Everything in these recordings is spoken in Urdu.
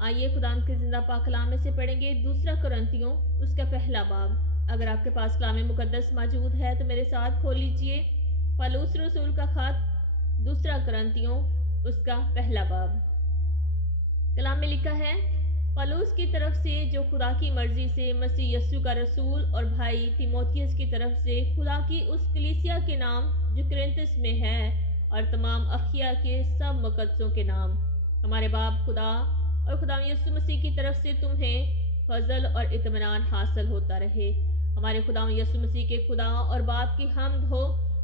آئیے خداوند کے زندہ پاک کلام میں سے پڑھیں گے دوسرا کرنتیوں اس کا پہلا باب۔ اگر آپ کے پاس کلام مقدس موجود ہے تو میرے ساتھ کھول لیجئے پالوس رسول کا خط دوسرا کرنتیوں اس کا پہلا باب۔ کلام میں لکھا ہے، پالوس کی طرف سے جو خدا کی مرضی سے مسیح یسوع کا رسول، اور بھائی تیموتھیوس کی طرف سے خدا کی اس کلیسیا کے نام جو کرنتس میں ہے، اور تمام اخیا کے سب مقدسوں کے نام۔ ہمارے باپ خدا اور خدا یسوع مسیح کی طرف سے تمہیں فضل اور اطمینان حاصل ہوتا رہے۔ ہمارے خدا یسوع مسیح کے خدا اور باپ کی حمد ہو،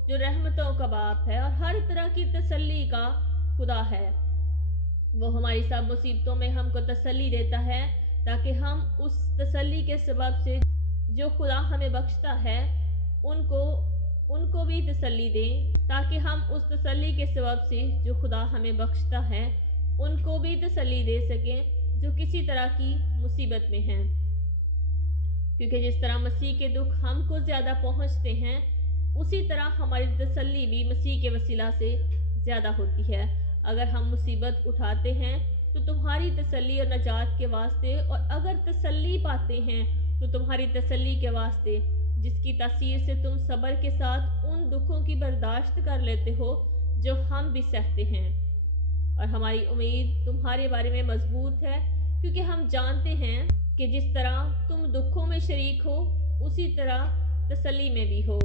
جو رحمتوں کا باپ ہے اور ہر طرح کی تسلی کا خدا ہے۔ وہ ہماری سب مصیبتوں میں ہم کو تسلی دیتا ہے، تاکہ ہم اس تسلی کے سبب سے جو خدا ہمیں بخشتا ہے ان کو بھی تسلی دیں، تاکہ ہم اس تسلی کے سبب سے جو خدا ہمیں بخشتا ہے ان کو بھی تسلی دے سکیں جو کسی طرح کی مصیبت میں ہیں۔ کیونکہ جس طرح مسیح کے دکھ ہم کو زیادہ پہنچتے ہیں، اسی طرح ہماری تسلی بھی مسیح کے وسیلہ سے زیادہ ہوتی ہے۔ اگر ہم مصیبت اٹھاتے ہیں تو تمہاری تسلی اور نجات کے واسطے، اور اگر تسلی پاتے ہیں تو تمہاری تسلی کے واسطے، جس کی تاثیر سے تم صبر کے ساتھ ان دکھوں کی برداشت کر لیتے ہو جو ہم بھی سہتے ہیں۔ اور ہماری امید تمہارے بارے میں مضبوط ہے، کیونکہ ہم جانتے ہیں کہ جس طرح تم دکھوں میں شریک ہو، اسی طرح تسلی میں بھی ہو۔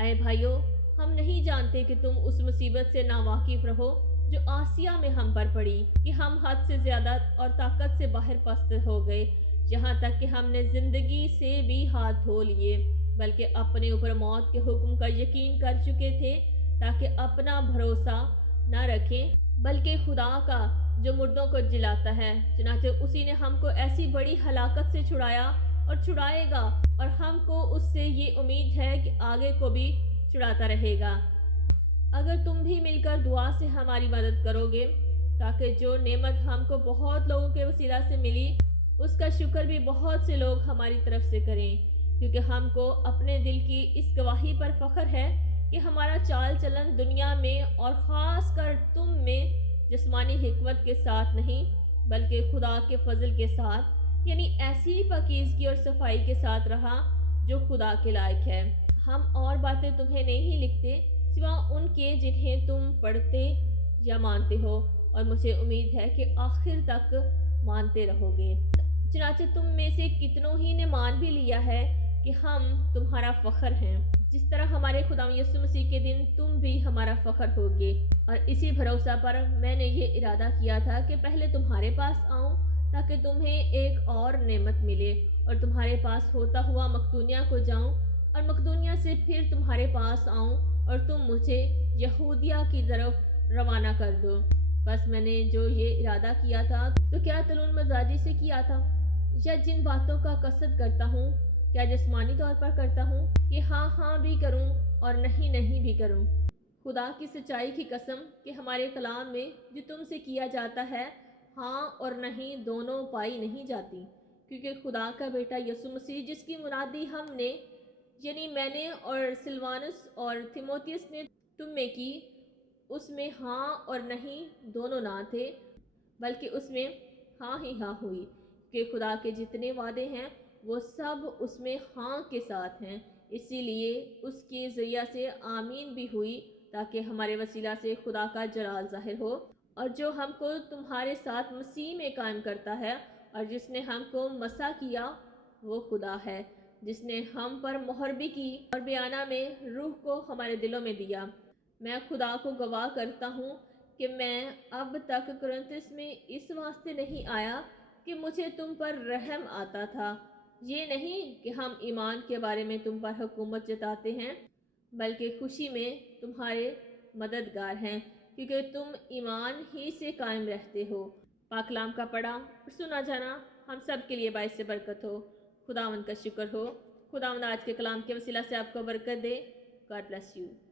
اے بھائیو، ہم نہیں جانتے کہ تم اس مصیبت سے ناواقف رہو جو آسیا میں ہم پر پڑی، کہ ہم حد سے زیادہ اور طاقت سے باہر پست ہو گئے، یہاں تک کہ ہم نے زندگی سے بھی ہاتھ دھو لیے، بلکہ اپنے اوپر موت کے حکم کا یقین کر چکے تھے، تاکہ اپنا بھروسہ نہ رکھیں بلکہ خدا کا جو مردوں کو جلاتا ہے۔ چنانچہ اسی نے ہم کو ایسی بڑی ہلاکت سے چھڑایا اور چھڑائے گا، اور ہم کو اس سے یہ امید ہے کہ آگے کو بھی چھڑاتا رہے گا، اگر تم بھی مل کر دعا سے ہماری مدد کرو گے، تاکہ جو نعمت ہم کو بہت لوگوں کے وسیلہ سے ملی، اس کا شکر بھی بہت سے لوگ ہماری طرف سے کریں۔ کیونکہ ہم کو اپنے دل کی اس گواہی پر فخر ہے کہ ہمارا چال چلن دنیا میں اور خاص کر تم میں جسمانی حکمت کے ساتھ نہیں، بلکہ خدا کے فضل کے ساتھ، یعنی ایسی پاکیزگی اور صفائی کے ساتھ رہا جو خدا کے لائق ہے۔ ہم اور باتیں تمہیں نہیں لکھتے سوا ان کے جنہیں تم پڑھتے یا مانتے ہو، اور مجھے امید ہے کہ آخر تک مانتے رہو گے۔ چنانچہ تم میں سے کتنوں ہی نے مان بھی لیا ہے کہ ہم تمہارا فخر ہیں، جس طرح ہمارے خدا یسوع مسیح کے دن تم بھی ہمارا فخر ہوگے۔ اور اسی بھروسہ پر میں نے یہ ارادہ کیا تھا کہ پہلے تمہارے پاس آؤں، تاکہ تمہیں ایک اور نعمت ملے، اور تمہارے پاس ہوتا ہوا مقدونیہ کو جاؤں، اور مقدونیہ سے پھر تمہارے پاس آؤں، اور تم مجھے یہودیہ کی طرف روانہ کر دو۔ بس میں نے جو یہ ارادہ کیا تھا تو کیا طلون مزاجی سے کیا تھا، یا جن باتوں کا قصد کرتا ہوں کیا جسمانی طور پر کرتا ہوں، کہ ہاں ہاں بھی کروں اور نہیں نہیں بھی کروں؟ خدا کی سچائی کی قسم کہ ہمارے کلام میں جو تم سے کیا جاتا ہے، ہاں اور نہیں دونوں پائی نہیں جاتی، کیونکہ خدا کا بیٹا یسوع مسیح، جس کی منادی ہم نے، یعنی میں نے اور سلوانس اور تیموتھیوس نے تم میں کی، اس میں ہاں اور نہیں دونوں نہ تھے، بلکہ اس میں ہاں ہی ہاں ہوئی، کہ خدا کے جتنے وعدے ہیں وہ سب اس میں ہاں کے ساتھ ہیں، اسی لیے اس کے ذریعہ سے آمین بھی ہوئی، تاکہ ہمارے وسیلہ سے خدا کا جلال ظاہر ہو۔ اور جو ہم کو تمہارے ساتھ مسیح میں قائم کرتا ہے، اور جس نے ہم کو مسح کیا، وہ خدا ہے، جس نے ہم پر مہر بھی کی اور بیانہ میں روح کو ہمارے دلوں میں دیا۔ میں خدا کو گواہ کرتا ہوں کہ میں اب تک کرنتس میں اس واسطے نہیں آیا کہ مجھے تم پر رحم آتا تھا، یہ نہیں کہ ہم ایمان کے بارے میں تم پر حکومت جتاتے ہیں، بلکہ خوشی میں تمہارے مددگار ہیں، کیونکہ تم ایمان ہی سے قائم رہتے ہو۔ پاک کلام کا پڑھا اور سنا جانا ہم سب کے لیے باعث برکت ہو۔ خداوند کا شکر ہو۔ خداوند آج کے کلام کے وسیلہ سے آپ کو برکت دے۔ God bless you.